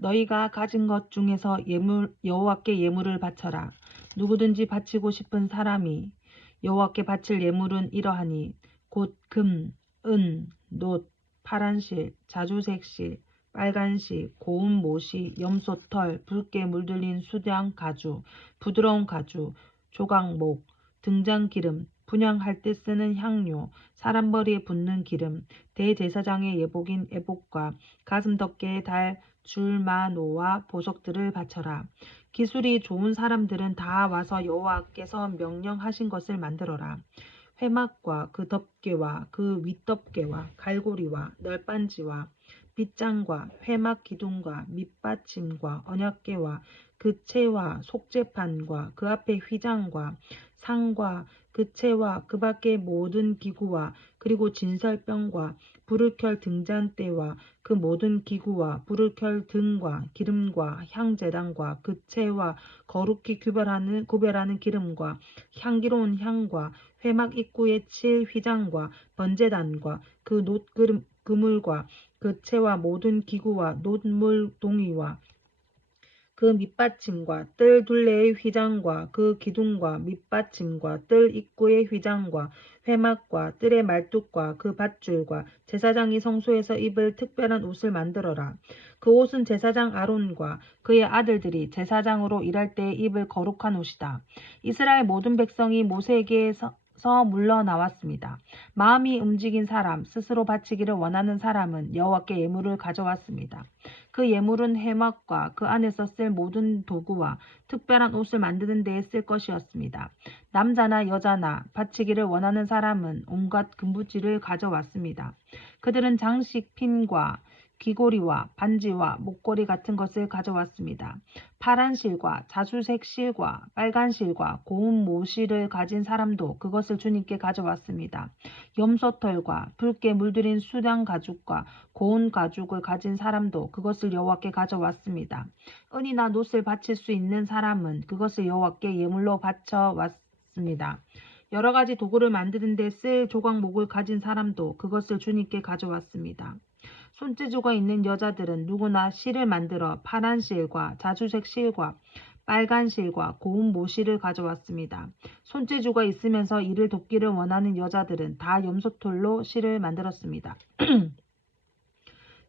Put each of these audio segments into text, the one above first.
너희가 가진 것 중에서 여호와께 예물을 바쳐라. 누구든지 바치고 싶은 사람이 여호와께 바칠 예물은 이러하니 곧 금, 은, 놋, 파란실, 자주색실, 빨간실, 고운 못이, 염소털, 붉게 물들린 수량 가주, 부드러운 가주, 조각목, 등잔기름, 분향할 때 쓰는 향료, 사람 머리에 붓는 기름, 대제사장의 예복인 에복과 가슴 덮개에 달 줄마노와 보석들을 바쳐라. 기술이 좋은 사람들은 다 와서 여호와께서 명령하신 것을 만들어라. 회막과 그 덮개와 그 윗덮개와 갈고리와 널빤지와 빗장과 회막 기둥과 밑받침과 언약궤와 그 채와 속죄판과 그 앞에 휘장과 상과 그 채와 그 밖의 모든 기구와 그리고 진설병과 불을 켤 등잔대와 그 모든 기구와 불을 켤 등과 기름과 향제단과 그 채와 거룩히 구별하는 기름과 향기로운 향과 회막 입구에 칠 휘장과 번제단과 그 그물과 그 채와 모든 기구와 놋물 동이와 그 밑받침과 뜰 둘레의 휘장과 그 기둥과 밑받침과 뜰 입구의 휘장과 회막과 뜰의 말뚝과 그 밧줄과 제사장이 성소에서 입을 특별한 옷을 만들어라. 그 옷은 제사장 아론과 그의 아들들이 제사장으로 일할 때에 입을 거룩한 옷이다. 이스라엘 모든 백성이 모세에게서 물러나왔습니다. 마음이 움직인 사람, 스스로 바치기를 원하는 사람은 여호와께 예물을 가져왔습니다. 그 예물은 회막과 그 안에서 쓸 모든 도구와 특별한 옷을 만드는 데에 쓸 것이었습니다. 남자나 여자나 바치기를 원하는 사람은 온갖 금부지를 가져왔습니다. 그들은 장식 핀과 귀고리와 반지와 목걸이 같은 것을 가져왔습니다. 파란 실과 자주색 실과 빨간 실과 고운 모실을 가진 사람도 그것을 주님께 가져왔습니다. 염소털과 붉게 물들인 수량 가죽과 고운 가죽을 가진 사람도 그것을 여호와께 가져왔습니다. 은이나 놋을 바칠 수 있는 사람은 그것을 여호와께 예물로 바쳐왔습니다. 여러 가지 도구를 만드는 데 쓸 조각목을 가진 사람도 그것을 주님께 가져왔습니다. 손재주가 있는 여자들은 누구나 실을 만들어 파란 실과 자주색 실과 빨간 실과 고운 모실을 가져왔습니다. 손재주가 있으면서 이를 돕기를 원하는 여자들은 다 염소털로 실을 만들었습니다.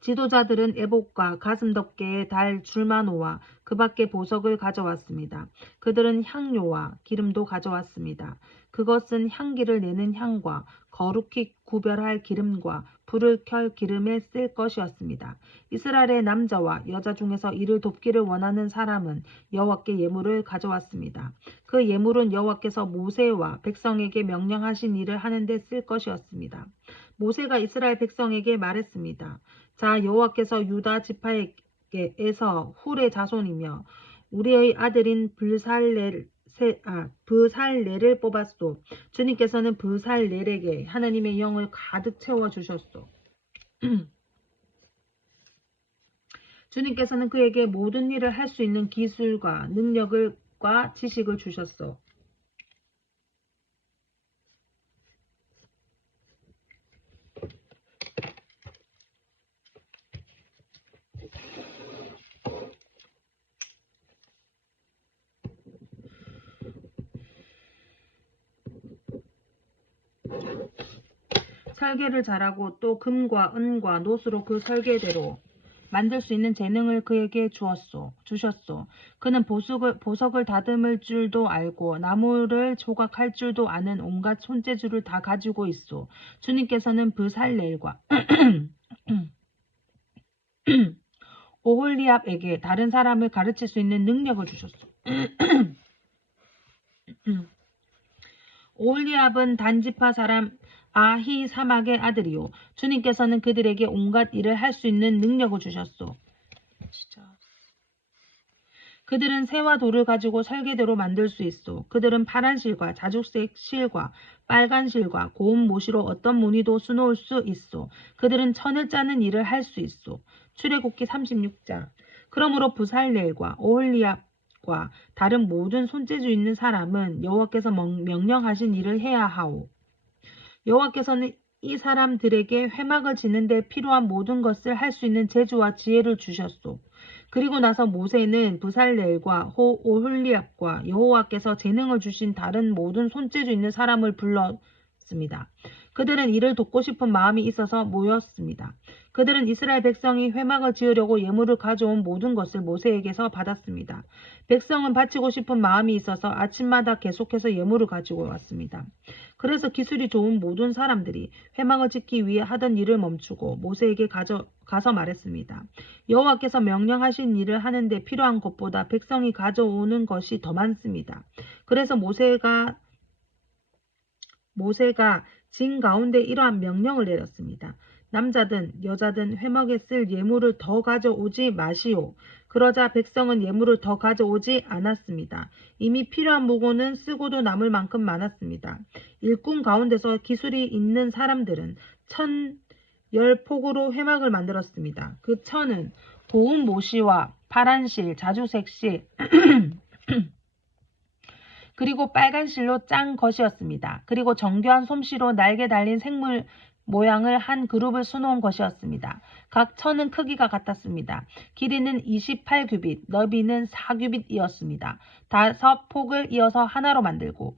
지도자들은 에복과 가슴 덮개에 달 줄마노와 그 밖에 보석을 가져왔습니다. 그들은 향료와 기름도 가져왔습니다. 그것은 향기를 내는 향과 거룩히 구별할 기름과 불을 켤 기름에 쓸 것이었습니다. 이스라엘의 남자와 여자 중에서 이를 돕기를 원하는 사람은 여호와께 예물을 가져왔습니다. 그 예물은 여호와께서 모세와 백성에게 명령하신 일을 하는 데 쓸 것이었습니다. 모세가 이스라엘 백성에게 말했습니다. 자, 여호와께서 유다 지파에게서 훌의 자손이며 우리의 아들인 브살렐을 뽑았소. 주님께서는 브살렐에게 하나님의 영을 가득 채워주셨소. 주님께서는 그에게 모든 일을 할 수 있는 기술과 능력과 지식을 주셨소. 설계를 잘하고 또 금과 은과 놋으로 그 설계대로 만들 수 있는 재능을 그에게 주셨소. 그는 보석을 다듬을 줄도 알고 나무를 조각할 줄도 아는 온갖 손재주를 다 가지고 있소. 주님께서는 브살렐과 오홀리압에게 다른 사람을 가르칠 수 있는 능력을 주셨소. 오홀리압은 단지파 사람 아히사막의 아들이요. 주님께서는 그들에게 온갖 일을 할 수 있는 능력을 주셨소. 그들은 새와 돌을 가지고 설계대로 만들 수 있소. 그들은 파란 실과 자주색 실과 빨간 실과 고운 모시로 어떤 무늬도 수놓을 수 있소. 그들은 천을 짜는 일을 할 수 있소. 출애굽기 36장. 그러므로 부살렐과 오홀리압과 다른 모든 손재주 있는 사람은 여호와께서 명령하신 일을 해야 하오. 여호와께서는 이 사람들에게 회막을 짓는 데 필요한 모든 것을 할 수 있는 재주와 지혜를 주셨소. 그리고 나서 모세는 브살렐과 오홀리압과 여호와께서 재능을 주신 다른 모든 손재주 있는 사람을 불렀습니다. 그들은 이를 돕고 싶은 마음이 있어서 모였습니다. 그들은 이스라엘 백성이 회막을 지으려고 예물을 가져온 모든 것을 모세에게서 받았습니다. 백성은 바치고 싶은 마음이 있어서 아침마다 계속해서 예물을 가지고 왔습니다. 그래서 기술이 좋은 모든 사람들이 회막을 짓기 위해 하던 일을 멈추고 모세에게 가서 말했습니다. 여호와께서 명령하신 일을 하는데 필요한 것보다 백성이 가져오는 것이 더 많습니다. 그래서 모세가 진 가운데 이러한 명령을 내렸습니다. 남자든 여자든 회막에 쓸 예물을 더 가져오지 마시오. 그러자 백성은 예물을 더 가져오지 않았습니다. 이미 필요한 무고는 쓰고도 남을 만큼 많았습니다. 일꾼 가운데서 기술이 있는 사람들은 1010폭으로 회막을 만들었습니다. 그 천은 고운 모시와 파란 실, 자주색 실, 그리고 빨간 실로 짠 것이었습니다. 그리고 정교한 솜씨로 날개 달린 생물 모양을 한 그룹을 수놓은 것이었습니다. 각 천은 크기가 같았습니다. 길이는 28규빗, 너비는 4규빗이었습니다. 5폭을 이어서 하나로 만들고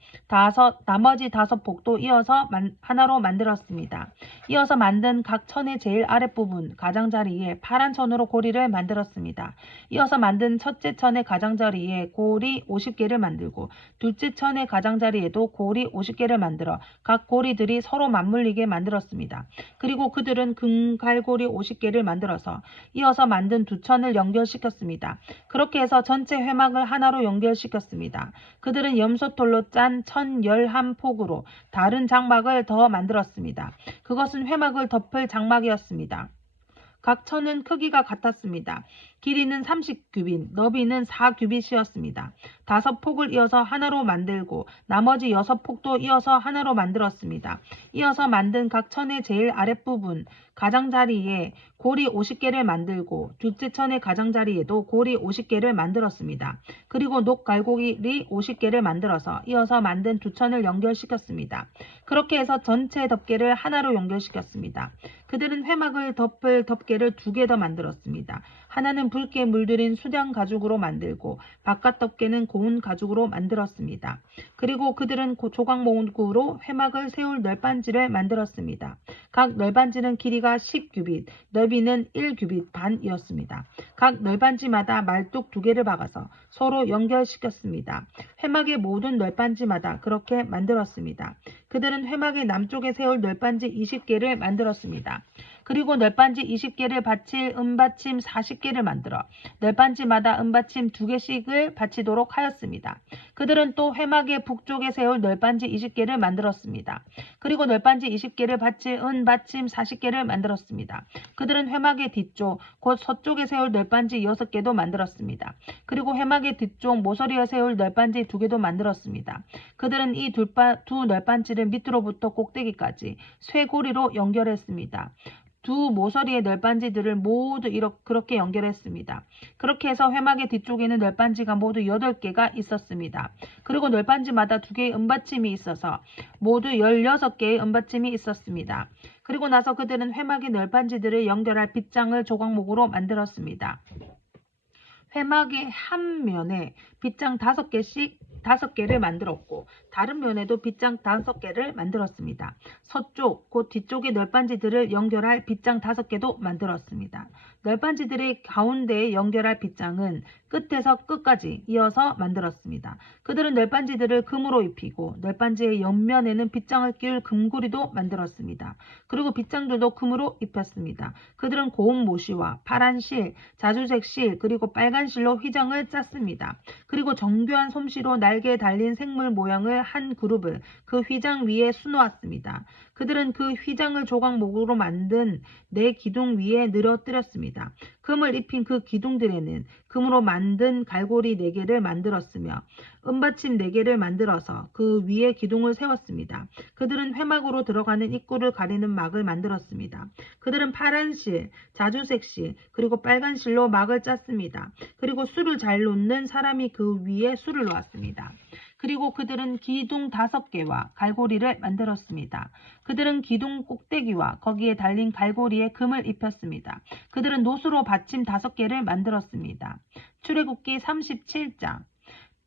나머지 5폭도 이어서 하나로 만들었습니다. 이어서 만든 각 천의 제일 아랫부분 가장자리에 파란 천으로 고리를 만들었습니다. 이어서 만든 첫째 천의 가장자리에 고리 50개를 만들고 둘째 천의 가장자리에도 고리 50개를 만들어 각 고리들이 서로 맞물리게 만들었습니다. 그리고 그들은 금갈고리 50개를 만들어서 이어서 만든 두 천을 연결시켰습니다. 그렇게 해서 전체 회막을 하나로 연결시켰습니다. 그들은 염소털로 짠 1011폭으로 다른 장막을 더 만들었습니다. 그것은 회막을 덮을 장막이었습니다. 각 천은 크기가 같았습니다. 길이는 30규빗, 너비는 4규빗이었습니다. 5폭을 이어서 하나로 만들고 나머지 6폭도 이어서 하나로 만들었습니다. 이어서 만든 각 천의 제일 아랫부분 가장자리에 고리 50개를 만들고 둘째 천의 가장자리에도 고리 50개를 만들었습니다. 그리고 녹갈고리 50개를 만들어서 이어서 만든 두 천을 연결시켰습니다. 그렇게 해서 전체 덮개를 하나로 연결시켰습니다. 그들은 회막을 덮을 덮개를 2개 더 만들었습니다. 하나는 붉게 물들인 수량 가죽으로 만들고 바깥 덮개는 고운 가죽으로 만들었습니다. 그리고 그들은 조각목으로 회막을 세울 널빤지를 만들었습니다. 각 널빤지는 길이가 10규빗, 넓이는 1규빗 반이었습니다. 각 널빤지마다 말뚝 2개를 박아서 서로 연결시켰습니다. 회막의 모든 널빤지마다 그렇게 만들었습니다. 그들은 회막의 남쪽에 세울 널빤지 20개를 만들었습니다. 그리고 널빤지 20개를 받칠 은받침 40개를 만들어 널빤지마다 은받침 2개씩을 받치도록 하였습니다. 그들은 또 회막의 북쪽에 세울 널빤지 20개를 만들었습니다. 그리고 널빤지 20개를 받칠 은받침 40개를 만들었습니다. 그들은 회막의 뒤쪽, 곧 서쪽에 세울 널빤지 6개도 만들었습니다. 그리고 회막의 뒤쪽 모서리에 세울 널빤지 2개도 만들었습니다. 그들은 이 두 널빤지를 밑으로부터 꼭대기까지 쇠고리로 연결했습니다. 두 모서리의 널빤지들을 모두 그렇게 연결했습니다. 그렇게 해서 회막의 뒤쪽에는 널빤지가 모두 8개가 있었습니다. 그리고 널빤지마다 2개의 은받침이 있어서 모두 16개의 은받침이 있었습니다. 그리고 나서 그들은 회막의 널빤지들을 연결할 빗장을 조각목으로 만들었습니다. 회막의 한 면에 빗장 5개를 만들었고 다른 면에도 빗장 5개를 만들었습니다. 서쪽, 곧 뒤쪽의 널빤지들을 연결할 빗장 5개도 만들었습니다. 널빤지들의 가운데에 연결할 빗장은 끝에서 끝까지 이어서 만들었습니다. 그들은 널빤지들을 금으로 입히고 널빤지의 옆면에는 빗장을 끼울 금고리도 만들었습니다. 그리고 빗장들도 금으로 입혔습니다. 그들은 고운 모시와 파란 실, 자주색 실, 그리고 빨간 실로 휘장을 짰습니다. 그리고 정교한 솜씨로 날개에 달린 생물 모양을 한 그룹을 그 휘장 위에 수놓았습니다. 그들은 그 휘장을 조각목으로 만든 4기둥 위에 늘어뜨렸습니다. 금을 입힌 그 기둥들에는 금으로 만든 갈고리 4개를 만들었으며 은받침 4개를 만들어서 그 위에 기둥을 세웠습니다. 그들은 회막으로 들어가는 입구를 가리는 막을 만들었습니다. 그들은 파란 실, 자주색 실, 그리고 빨간 실로 막을 짰습니다. 그리고 술을 잘 놓는 사람이 그 위에 술을 놓았습니다. 그리고 그들은 기둥 5개와 갈고리를 만들었습니다. 그들은 기둥 꼭대기와 거기에 달린 갈고리에 금을 입혔습니다. 그들은 노수로 받침 5개를 만들었습니다. 출애굽기 37장.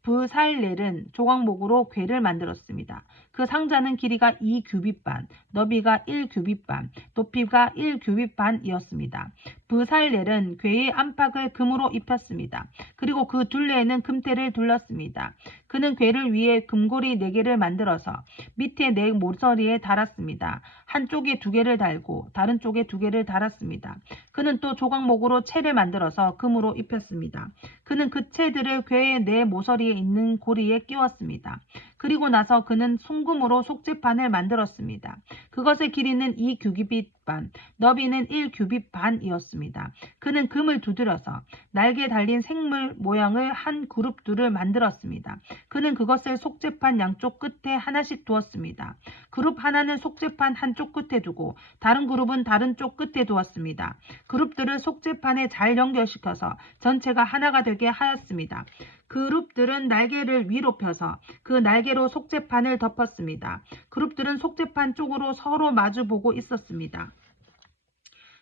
브살렐은 조각목으로 궤를 만들었습니다. 그 상자는 길이가 2규빗 반, 너비가 1규빗 반, 높이가 1규빗 반이었습니다. 브살렐은 궤의 안팎을 금으로 입혔습니다. 그리고 그 둘레에는 금테를 둘렀습니다. 그는 궤를 위에 금고리 4개를 만들어서 밑에 4 모서리에 달았습니다. 한쪽에 2개를 달고 다른 쪽에 2개를 달았습니다. 그는 또 조각목으로 채를 만들어서 금으로 입혔습니다. 그는 그 채들을 궤의 4 모서리에 있는 고리에 끼웠습니다. 그리고 나서 그는 순금으로 속죄판을 만들었습니다. 그것의 길이는 2규빗 반, 너비는 1규빗 반이었습니다. 그는 금을 두드려서 날개 달린 생물 모양을 한 그룹들을 만들었습니다. 그는 그것을 속죄판 양쪽 끝에 하나씩 두었습니다. 그룹 하나는 속죄판 한쪽 끝에 두고 다른 그룹은 다른 쪽 끝에 두었습니다. 그룹들을 속죄판에 잘 연결시켜서 전체가 하나가 되게 하였습니다. 그룹들은 날개를 위로 펴서 그 날개로 속죄판을 덮었습니다. 그룹들은 속죄판 쪽으로 서로 마주보고 있었습니다.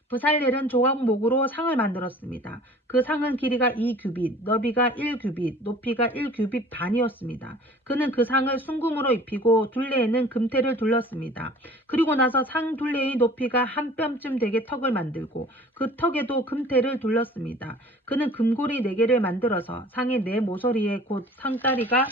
브살렐은 조각목으로 상을 만들었습니다. 그 상은 길이가 2규빗, 너비가 1규빗, 높이가 1규빗 반이었습니다. 그는 그 상을 순금으로 입히고 둘레에는 금테를 둘렀습니다. 그리고 나서 상 둘레의 높이가 한 뼘쯤 되게 턱을 만들고 그 턱에도 금테를 둘렀습니다. 그는 금고리 4개를 만들어서 상의 4 모서리에 곧 상다리가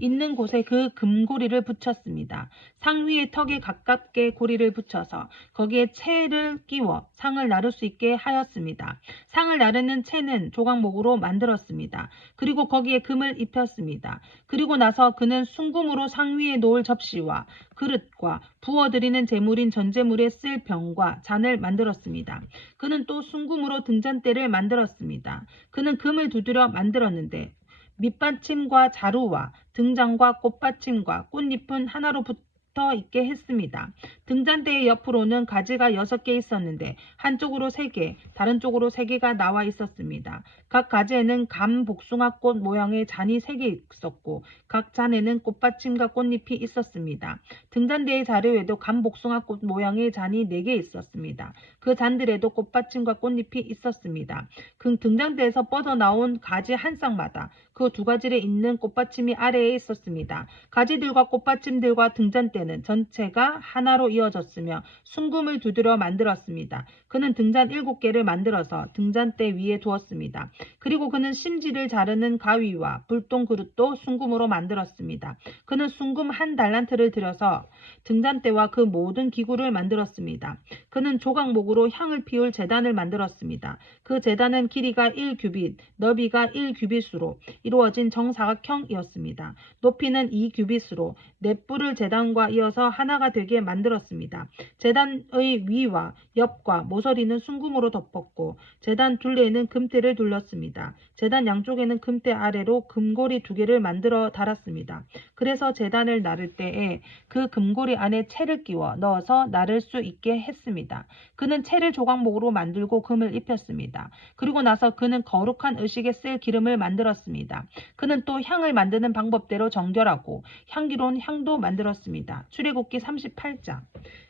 있는 곳에 그 금고리를 붙였습니다. 상 위에 턱에 가깝게 고리를 붙여서 거기에 채를 끼워 상을 나를 수 있게 하였습니다. 상을 나르는 채는 조각목으로 만들었습니다. 그리고 거기에 금을 입혔습니다. 그리고 나서 그는 순금으로 상 위에 놓을 접시와 그릇과 부어드리는 제물인 전제물에 쓸 병과 잔을 만들었습니다. 그는 또 순금으로 등잔대를 만들었습니다. 그는 금을 두드려 만들었는데 밑받침과 자루와 등장과 꽃받침과 꽃잎은 하나로 붙어 있게 했습니다. 등잔대의 옆으로는 가지가 6개 있었는데 한쪽으로 3개, 다른 쪽으로 3개가 나와 있었습니다. 각 가지에는 감 복숭아꽃 모양의 잔이 3개 있었고 각 잔에는 꽃받침과 꽃잎이 있었습니다. 등잔대의 자루에도 감 복숭아꽃 모양의 잔이 4개 있었습니다. 그 잔들에도 꽃받침과 꽃잎이 있었습니다. 그 등잔대에서 뻗어나온 가지 한 쌍마다 그 2가지에 있는 꽃받침이 아래에 있었습니다. 가지들과 꽃받침들과 등잔대는 전체가 하나로 이어졌으며 순금을 두드려 만들었습니다. 그는 등잔 7개를 만들어서 등잔대 위에 두었습니다. 그리고 그는 심지를 자르는 가위와 불똥 그릇도 순금으로 만들었습니다. 그는 순금 1달란트를 들여서 등잔대와 그 모든 기구를 만들었습니다. 그는 조각목으로 향을 피울 제단을 만들었습니다. 그 제단은 길이가 1규빗, 너비가 1규빗으로 이루어진 정사각형이었습니다. 높이는 2규빗으로 넷불을 제단과 이어서 하나가 되게 만들었습니다. 제단의 위와 옆과 모서리는 순금으로 덮었고 제단 둘레에는 금테를 둘렀습니다. 제단 양쪽에는 금테 아래로 금고리 2개를 만들어 달았습니다. 그래서 제단을 나를 때에 그 금고리 안에 채를 끼워 넣어서 나를 수 있게 했습니다. 그는 채를 조각목으로 만들고 금을 입혔습니다. 그리고 나서 그는 거룩한 의식에 쓸 기름을 만들었습니다. 그는 또 향을 만드는 방법대로 정결하고 향기로운 향도 만들었습니다. 출애굽기 38장.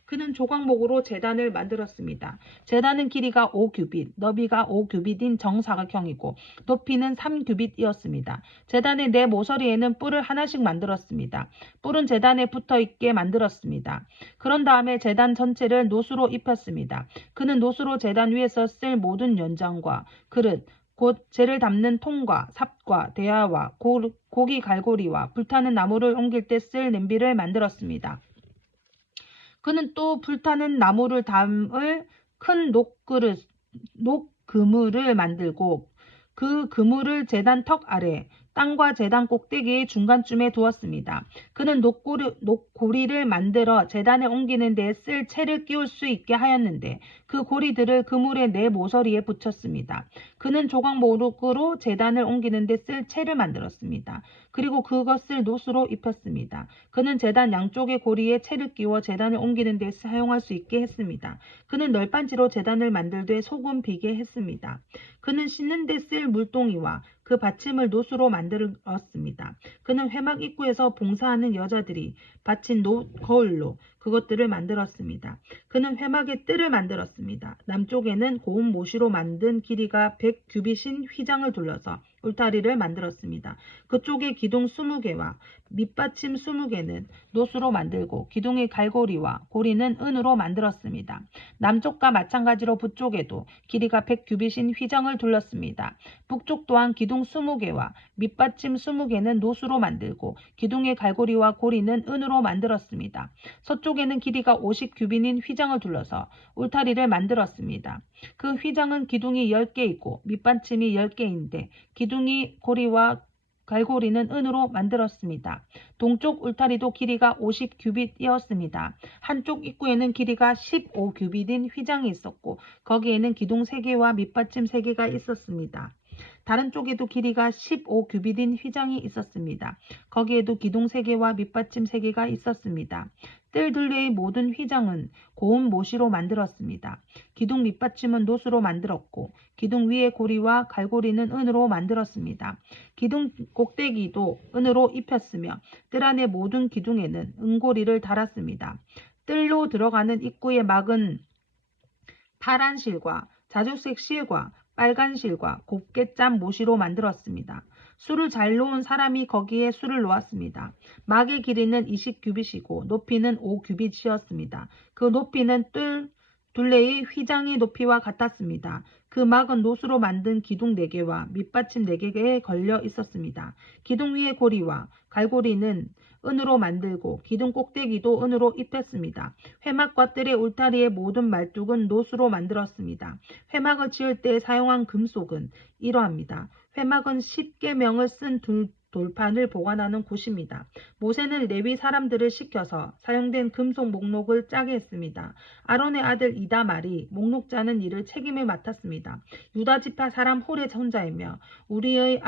그는 조각목으로 제단을 만들었습니다. 제단은 길이가 5규빗, 너비가 5규빗인 정사각형이고 높이는 3규빗이었습니다. 제단의 4 모서리에는 뿔을 하나씩 만들었습니다. 뿔은 제단에 붙어있게 만들었습니다. 그런 다음에 제단 전체를 노수로 입혔습니다. 그는 노수로 제단 위에서 쓸 모든 연장과 그릇, 곧 재를 담는 통과 삽과 대야와 고기 갈고리와 불타는 나무를 옮길 때 쓸 냄비를 만들었습니다. 그는 또 불타는 나무를 담을 큰 녹그물을 만들고 그 그물을 제단 턱 아래 땅과 제단 꼭대기의 중간쯤에 두었습니다. 그는 녹고리를 만들어 제단에 옮기는 데 쓸 채를 끼울 수 있게 하였는데 그 고리들을 그물의 4 모서리에 붙였습니다. 그는 조각목으로 제단을 옮기는 데 쓸 채를 만들었습니다. 그리고 그것을 노수로 입혔습니다. 그는 제단 양쪽의 고리에 채를 끼워 제단을 옮기는 데 사용할 수 있게 했습니다. 그는 널빤지로 제단을 만들되 소금 비게 했습니다. 그는 씻는 데 쓸 물동이와 그 받침을 노수로 만들었습니다. 그는 회막 입구에서 봉사하는 여자들이 받친 거울로 그것들을 만들었습니다. 그는 회막의 뜰을 만들었습니다. 남쪽에는 고운 모시로 만든 길이가 100규빗인 휘장을 둘러서 울타리를 만들었습니다. 그쪽에 기둥 20개와 밑받침 20개는 노수로 만들고 기둥의 갈고리와 고리는 은으로 만들었습니다. 남쪽과 마찬가지로 북쪽에도 길이가 100규빗인 휘장을 둘렀습니다. 북쪽 또한 기둥 20개와 밑받침 20개는 노수로 만들고 기둥의 갈고리와 고리는 은으로 만들었습니다. 서쪽에는 길이가 50규빗인 휘장을 둘러서 울타리를 만들었습니다. 그 휘장은 기둥이 10개이고 밑받침이 10개인데 기둥이 고리와 갈고리는 은으로 만들었습니다. 동쪽 울타리도 길이가 50규빗이었습니다. 한쪽 입구에는 길이가 15규빗인 휘장이 있었고 거기에는 기둥 3개와 밑받침 3개가 있었습니다. 다른 쪽에도 길이가 15규빗인 휘장이 있었습니다. 거기에도 기둥 3개와 밑받침 3개가 있었습니다. 뜰 둘레의 모든 휘장은 고운 모시로 만들었습니다. 기둥 밑받침은 노수로 만들었고 기둥 위의 고리와 갈고리는 은으로 만들었습니다. 기둥 꼭대기도 은으로 입혔으며 뜰 안의 모든 기둥에는 은고리를 달았습니다. 뜰로 들어가는 입구의 막은 파란 실과 자주색 실과 빨간 실과 곱게 짠 모시로 만들었습니다. 술을 잘 놓은 사람이 거기에 술을 놓았습니다. 막의 길이는 20규빗이고 높이는 5규빗이었습니다. 그 높이는 뜰 둘레의 휘장의 높이와 같았습니다. 그 막은 노수로 만든 기둥 4개와 밑받침 4개에 걸려 있었습니다. 기둥 위의 고리와 갈고리는 은으로 만들고 기둥 꼭대기도 은으로 입혔습니다. 회막과 뜰의 울타리의 모든 말뚝은 노수로 만들었습니다. 회막을 지을 때 사용한 금속은 이러합니다. 회막은 10계명을 쓴 돌판을 보관하는 곳입니다. 모세는 레위 사람들을 시켜서 사용된 금속 목록을 짜게 했습니다. 아론의 아들 이다말이 목록 짜는 일을 책임을 맡았습니다. 유다 지파 사람 홀의 손자이며 우리의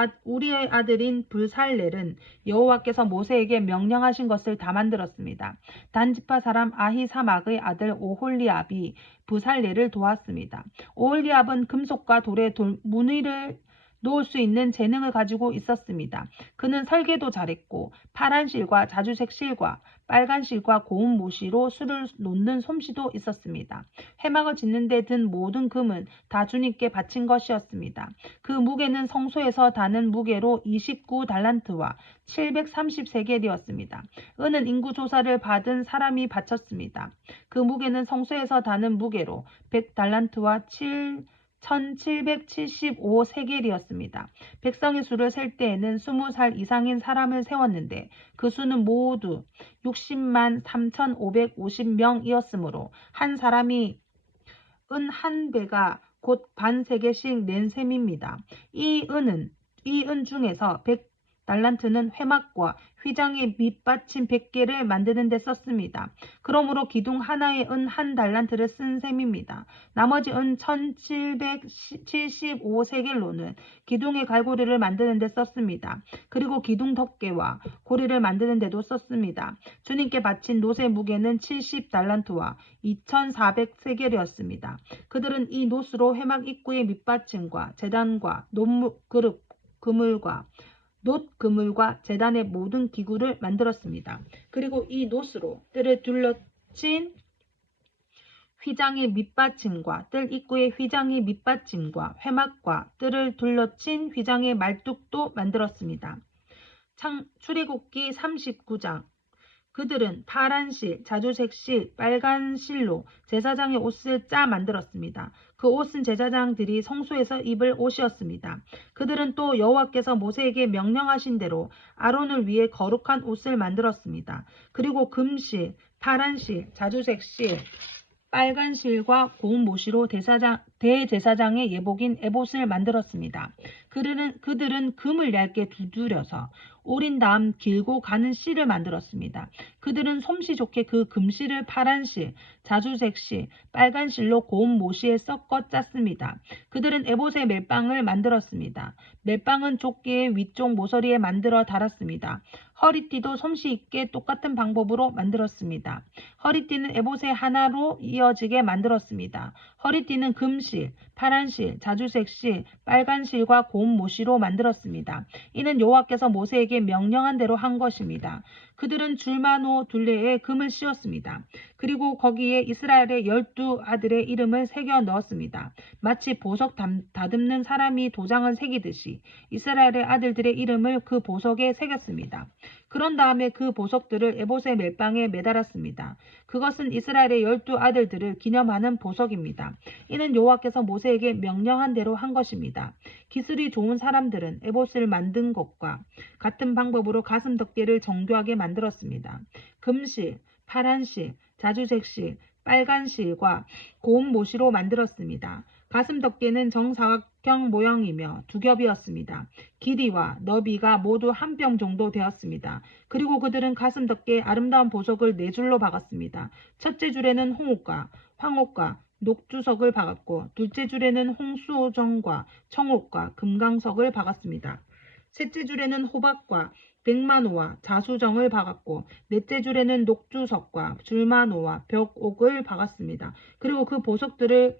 아들인 불살렐은 여호와께서 모세에게 명령하신 것을 다 만들었습니다. 단 지파 사람 아히사막의 아들 오홀리압이 불살렐을 도왔습니다. 오홀리압은 금속과 돌에 무늬를 놓을 수 있는 재능을 가지고 있었습니다. 그는 설계도 잘했고 파란 실과 자주색 실과 빨간 실과 고운 모시로 술을 놓는 솜씨도 있었습니다. 회막을 짓는 데 든 모든 금은 다 주님께 바친 것이었습니다. 그 무게는 성소에서 다는 무게로 29달란트와 733개리였습니다. 은은 인구 조사를 받은 사람이 바쳤습니다. 그 무게는 성소에서 다는 무게로 100달란트와 1775세겔이었습니다. 백성의 수를 셀 때에는 20살 이상인 사람을 세웠는데 그 수는 모두 60만 3,550명이었으므로 한 사람이 은 한 배가 곧 반 세겔씩 낸 셈입니다. 이 은 중에서 100달란트는 회막과 휘장의 밑받침 100개를 만드는 데 썼습니다. 그러므로 기둥 하나에 은 1달란트를 쓴 셈입니다. 나머지 은 1775세겔로는 기둥의 갈고리를 만드는 데 썼습니다. 그리고 기둥 덮개와 고리를 만드는 데도 썼습니다. 주님께 바친 놋의 무게는 70달란트와 2400세겔이었습니다. 그들은 이 놋으로 회막 입구의 밑받침과 제단과 놋그물과 제단의 모든 기구를 만들었습니다. 그리고 이 놋으로 뜰을 둘러친 휘장의 밑받침과 뜰 입구의 휘장의 밑받침과 회막과 뜰을 둘러친 휘장의 말뚝도 만들었습니다. 출애굽기 39장 그들은 파란 실, 자주색 실, 빨간 실로 제사장의 옷을 짜 만들었습니다. 그 옷은 제사장들이 성소에서 입을 옷이었습니다. 그들은 또 여호와께서 모세에게 명령하신 대로 아론을 위해 거룩한 옷을 만들었습니다. 그리고 금실, 파란 실, 자주색 실, 빨간 실과 고운 모시로 대제사장의 예복인 에봇을 만들었습니다. 그들은 금을 얇게 두드려서 오린 다음 길고 가는 실을 만들었습니다. 그들은 솜씨 좋게 그 금실을 파란 실, 자주색 실, 빨간 실로 고운 모시에 섞어 짰습니다. 그들은 에봇의 멜빵을 만들었습니다. 멜빵은 조끼의 위쪽 모서리에 만들어 달았습니다. 허리띠도 솜씨 있게 똑같은 방법으로 만들었습니다. 허리띠는 에봇의 하나로 이어지게 만들었습니다. 허리띠는 금실, 파란실, 자주색실, 빨간실과 고운 모시로 만들었습니다. 이는 여호와께서 모세에게 명령한 대로 한 것입니다. 그들은 줄마노 둘레에 금을 씌웠습니다. 그리고 거기에 이스라엘의 12아들의 이름을 새겨 넣었습니다. 마치 보석 다듬는 사람이 도장을 새기듯이 이스라엘의 아들들의 이름을 그 보석에 새겼습니다. 그런 다음에 그 보석들을 에봇의 멜빵에 매달았습니다. 그것은 이스라엘의 12아들들을 기념하는 보석입니다. 이는 여호와께서 모세에게 명령한 대로 한 것입니다. 기술이 좋은 사람들은 에봇을 만든 것과 같은 방법으로 가슴 덮개를 정교하게 만들었습니다. 금실, 파란실, 자주색실, 빨간실과 고운 모시로 만들었습니다. 가슴 덮개는 정사각형 모형이며 두 겹이었습니다. 길이와 너비가 모두 한 뼘 정도 되었습니다. 그리고 그들은 가슴 덮개에 아름다운 보석을 네 줄로 박았습니다. 첫째 줄에는 홍옥과 황옥과 녹주석을 박았고 둘째 줄에는 홍수정과 청옥과 금강석을 박았습니다. 셋째 줄에는 호박과 백마노와 자수정을 박았고 넷째 줄에는 녹주석과 줄마노와 벽옥을 박았습니다. 그리고 그 보석들을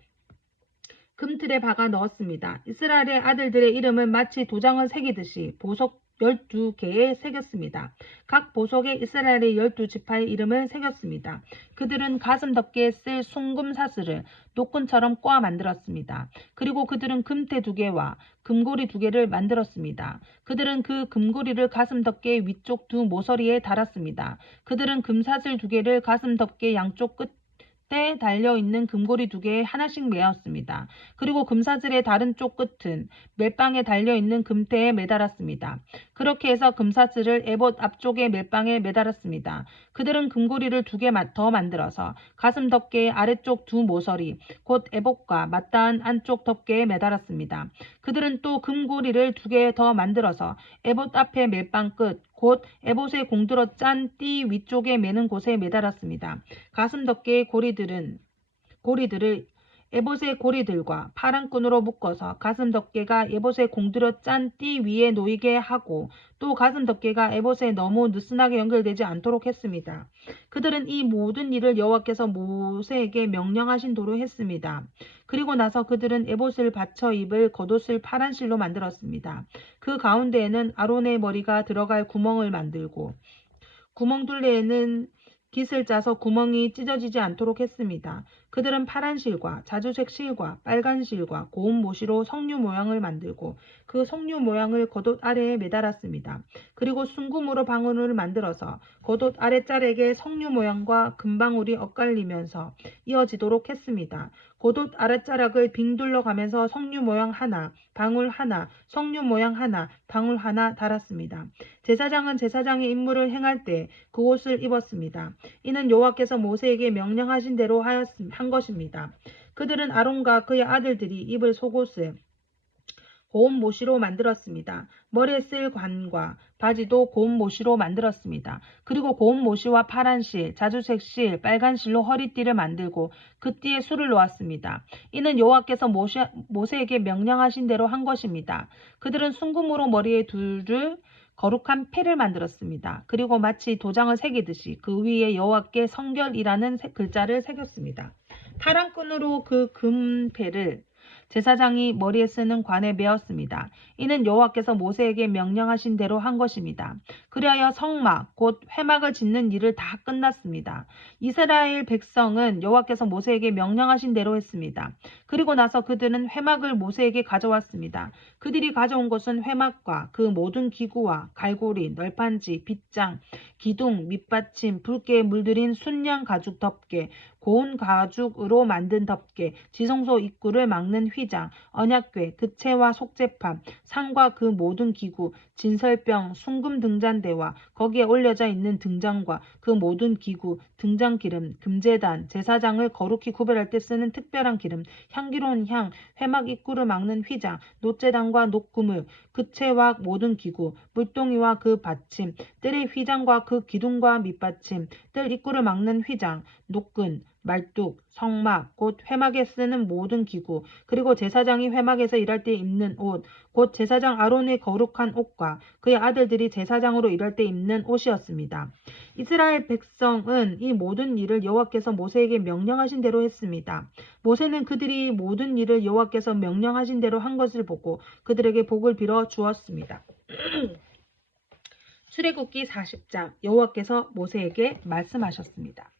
금틀에 박아 넣었습니다. 이스라엘의 아들들의 이름은 마치 도장을 새기듯이 보석 12개에 새겼습니다. 각 보석에 이스라엘의 12지파의 이름을 새겼습니다. 그들은 가슴 덮개에 쓸 순금 사슬을 노끈처럼 꼬아 만들었습니다. 그리고 그들은 금태 2개와 금고리 2개를 만들었습니다. 그들은 그 금고리를 가슴 덮개 위쪽 두 모서리에 달았습니다. 그들은 금사슬 2개를 가슴 덮개 양쪽 끝에 달려있는 금고리 2개에 하나씩 매었습니다. 그리고 금사슬의 다른 쪽 끝은 멜빵에 달려있는 금태에 매달았습니다. 그렇게 해서 금사슬을 에봇 앞쪽의 멜빵에 매달았습니다. 그들은 금고리를 2개 더 만들어서 가슴 덮개의 아래쪽 두 모서리, 곧 에봇과 맞닿은 안쪽 덮개에 매달았습니다. 그들은 또 금고리를 2개 더 만들어서 에봇 앞의 멜빵 끝, 곧 에봇의 공들어 짠 띠 위쪽에 매는 곳에 매달았습니다. 가슴 덮개의 고리들을 에봇의 고리들과 파란 끈으로 묶어서 가슴 덮개가 에봇의 공들여 짠 띠 위에 놓이게 하고 또 가슴 덮개가 에봇에 너무 느슨하게 연결되지 않도록 했습니다. 그들은 이 모든 일을 여호와께서 모세에게 명령하신 도로 했습니다. 그리고 나서 그들은 에봇을 받쳐 입을 겉옷을 파란 실로 만들었습니다. 그 가운데에는 아론의 머리가 들어갈 구멍을 만들고 구멍 둘레에는 깃을 짜서 구멍이 찢어지지 않도록 했습니다. 그들은 파란 실과 자주색 실과 빨간 실과 고운 모시로 석류 모양을 만들고 그 석류 모양을 겉옷 아래에 매달았습니다. 그리고 순금으로 방울을 만들어서 겉옷 아래짤에게 석류 모양과 금방울이 엇갈리면서 이어지도록 했습니다. 겉옷 아랫자락을 빙 둘러가면서 석류 모양 하나, 방울 하나, 석류 모양 하나, 방울 하나 달았습니다. 제사장은 제사장의 임무를 행할 때 그 옷을 입었습니다. 이는 여호와께서 모세에게 명령하신 대로 한 것입니다. 그들은 아론과 그의 아들들이 입을 속옷을 고운 모시로 만들었습니다. 머리에 쓸 관과 바지도 고운 모시로 만들었습니다. 그리고 고운 모시와 파란 실, 자주색 실, 빨간 실로 허리띠를 만들고 그 띠에 술을 놓았습니다. 이는 여호와께서 모세에게 명령하신 대로 한 것입니다. 그들은 순금으로 머리에 둘을 거룩한 패를 만들었습니다. 그리고 마치 도장을 새기듯이 그 위에 여호와께 성결이라는 글자를 새겼습니다. 파란 끈으로 그 금패를 제사장이 머리에 쓰는 관에 메었습니다. 이는 여호와께서 모세에게 명령하신 대로 한 것입니다. 그리하여 성막 곧 회막을 짓는 일을 다 끝났습니다. 이스라엘 백성은 여호와께서 모세에게 명령하신 대로 했습니다. 그리고 나서 그들은 회막을 모세에게 가져왔습니다. 그들이 가져온 것은 회막과 그 모든 기구와 갈고리, 널판지, 빗장, 기둥, 밑받침, 붉게 물들인 순양 가죽 덮개, 고운 가죽으로 만든 덮개, 지성소 입구를 막는 휘장, 언약궤, 그채와 속죄판, 상과 그 모든 기구, 진설병, 순금 등잔대와 거기에 올려져 있는 등잔과 그 모든 기구, 등잔기름, 금제단, 제사장을 거룩히 구별할 때 쓰는 특별한 기름, 향기로운 향, 회막 입구를 막는 휘장, 놋제단과 녹구물, 그채와 모든 기구, 물동이와 그 받침, 뜰의 휘장과 그 기둥과 밑받침, 뜰 입구를 막는 휘장, 녹근, 말뚝, 성막, 곧 회막에 쓰는 모든 기구, 그리고 제사장이 회막에서 일할 때 입는 옷, 곧 제사장 아론의 거룩한 옷과 그의 아들들이 제사장으로 일할 때 입는 옷이었습니다. 이스라엘 백성은 이 모든 일을 여호와께서 모세에게 명령하신 대로 했습니다. 모세는 그들이 모든 일을 여호와께서 명령하신 대로 한 것을 보고 그들에게 복을 빌어 주었습니다. 출애굽기 40장 여호와께서 모세에게 말씀하셨습니다.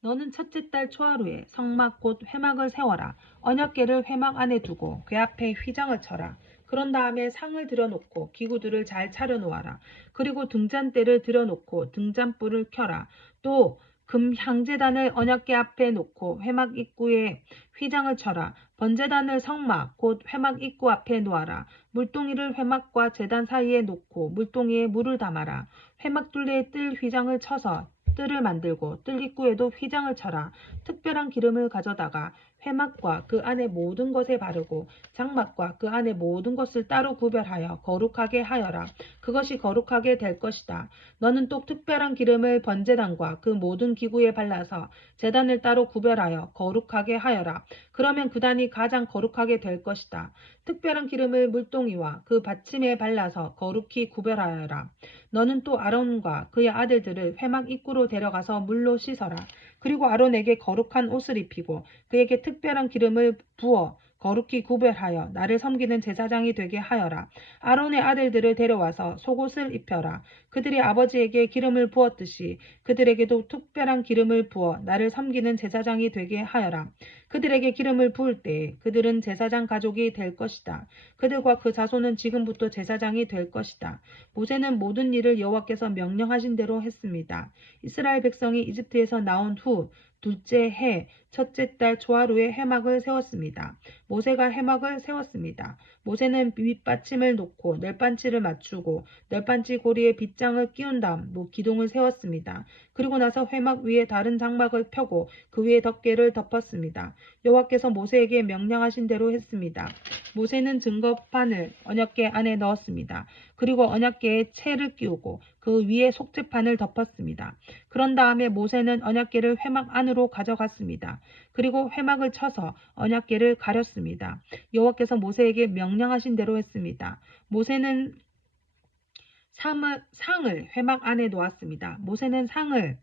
너는 첫째 달 초하루에 성막 곧 회막을 세워라. 언약궤를 회막 안에 두고 궤 앞에 휘장을 쳐라. 그런 다음에 상을 들여놓고 기구들을 잘 차려놓아라. 그리고 등잔대를 들여놓고 등잔불을 켜라. 또 금 향제단을 언약궤 앞에 놓고 회막 입구에 휘장을 쳐라. 번제단을 성막 곧 회막 입구 앞에 놓아라. 물동이를 회막과 제단 사이에 놓고 물동이에 물을 담아라. 회막 둘레에 뜰 휘장을 쳐서 뜰을 만들고 뜰 입구에도 휘장을 쳐라. 특별한 기름을 가져다가 회막과 그 안에 모든 것에 바르고 장막과 그 안에 모든 것을 따로 구별하여 거룩하게 하여라. 그것이 거룩하게 될 것이다. 너는 또 특별한 기름을 번제단과 그 모든 기구에 발라서 제단을 따로 구별하여 거룩하게 하여라. 그러면 그 단이 가장 거룩하게 될 것이다. 특별한 기름을 물동이와 그 받침에 발라서 거룩히 구별하여라. 너는 또 아론과 그의 아들들을 회막 입구로 데려가서 물로 씻어라. 그리고 아론에게 거룩한 옷을 입히고 그에게 특별한 기름을 부어 거룩히 구별하여 나를 섬기는 제사장이 되게 하여라. 아론의 아들들을 데려와서 속옷을 입혀라. 그들이 아버지에게 기름을 부었듯이 그들에게도 특별한 기름을 부어 나를 섬기는 제사장이 되게 하여라. 그들에게 기름을 부을 때에 그들은 제사장 가족이 될 것이다. 그들과 그 자손은 지금부터 제사장이 될 것이다. 모세는 모든 일을 여호와께서 명령하신 대로 했습니다. 이스라엘 백성이 이집트에서 나온 후 둘째 해 첫째 달 초하루에 회막을 세웠습니다. 모세가 회막을 세웠습니다. 모세는 밑받침을 놓고 널빤치를 맞추고 널빤치 고리에 빗장을 끼운 다음 기둥을 세웠습니다. 그리고 나서 회막 위에 다른 장막을 펴고 그 위에 덮개를 덮었습니다. 여호와께서 모세에게 명령하신 대로 했습니다. 모세는 증거판을 언약궤 안에 넣었습니다. 그리고 언약궤에 채를 끼우고 그 위에 속죄판을 덮었습니다. 그런 다음에 모세는 언약궤를 회막 안으로 가져갔습니다. 그리고 회막을 쳐서 언약궤를 가렸습니다. 여호와께서 모세에게 명령하신 대로 했습니다. 모세는 상을 회막 안에 놓았습니다. 모세는 상을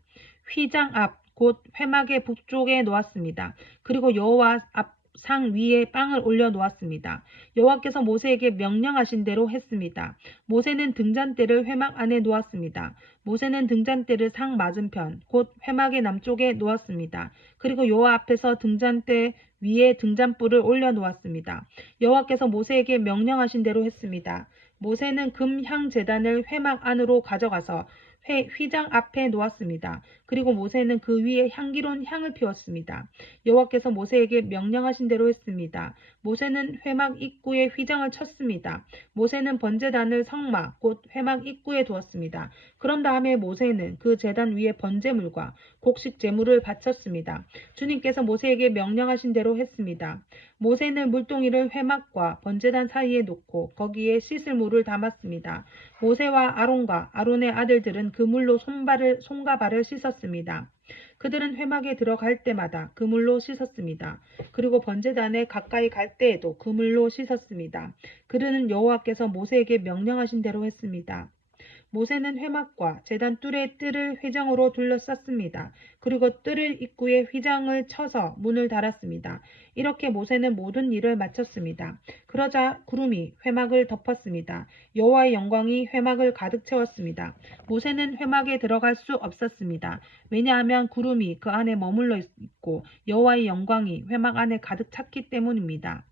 휘장 앞 곧 회막의 북쪽에 놓았습니다. 그리고 여호와 앞 상 위에 빵을 올려 놓았습니다. 여호와께서 모세에게 명령하신 대로 했습니다. 모세는 등잔대를 회막 안에 놓았습니다. 모세는 등잔대를 상 맞은편 곧 회막의 남쪽에 놓았습니다. 그리고 여호와 앞에서 등잔대 위에 등잔불을 올려 놓았습니다. 여호와께서 모세에게 명령하신 대로 했습니다. 모세는 금향 제단을 회막 안으로 가져가서 휘장 앞에 놓았습니다. 그리고 모세는 그 위에 향기로운 향을 피웠습니다. 여호와께서 모세에게 명령하신 대로 했습니다. 모세는 회막 입구에 휘장을 쳤습니다. 모세는 번제단을 성막 곧 회막 입구에 두었습니다. 그런 다음에 모세는 그 제단 위에 번제물과 곡식 제물을 바쳤습니다. 주님께서 모세에게 명령하신 대로 했습니다. 모세는 물동이를 회막과 번제단 사이에 놓고 거기에 씻을 물을 담았습니다. 모세와 아론과 아론의 아들들은 그 물로 손과 발을 씻었습니다. 그들은 회막에 들어갈 때마다 그 물로 씻었습니다. 그리고 번제단에 가까이 갈 때에도 그 물로 씻었습니다. 그들은 여호와께서 모세에게 명령하신 대로 했습니다. 모세는 회막과 제단 뜰의 뜰을 휘장으로 둘러쌌습니다. 그리고 뜰을 입구에 휘장을 쳐서 문을 달았습니다. 이렇게 모세는 모든 일을 마쳤습니다. 그러자 구름이 회막을 덮었습니다. 여호와의 영광이 회막을 가득 채웠습니다. 모세는 회막에 들어갈 수 없었습니다. 왜냐하면 구름이 그 안에 머물러 있고 여호와의 영광이 회막 안에 가득 찼기 때문입니다.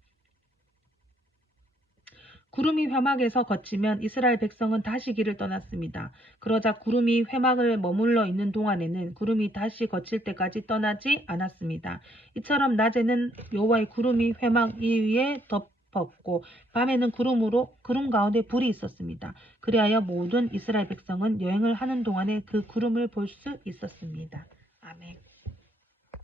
구름이 회막에서 거치면 이스라엘 백성은 다시 길을 떠났습니다. 그러자 구름이 회막을 머물러 있는 동안에는 구름이 다시 거칠 때까지 떠나지 않았습니다. 이처럼 낮에는 여호와의 구름이 회막 위에 덮었고 밤에는 구름 가운데 불이 있었습니다. 그리하여 모든 이스라엘 백성은 여행을 하는 동안에 그 구름을 볼 수 있었습니다. 아멘.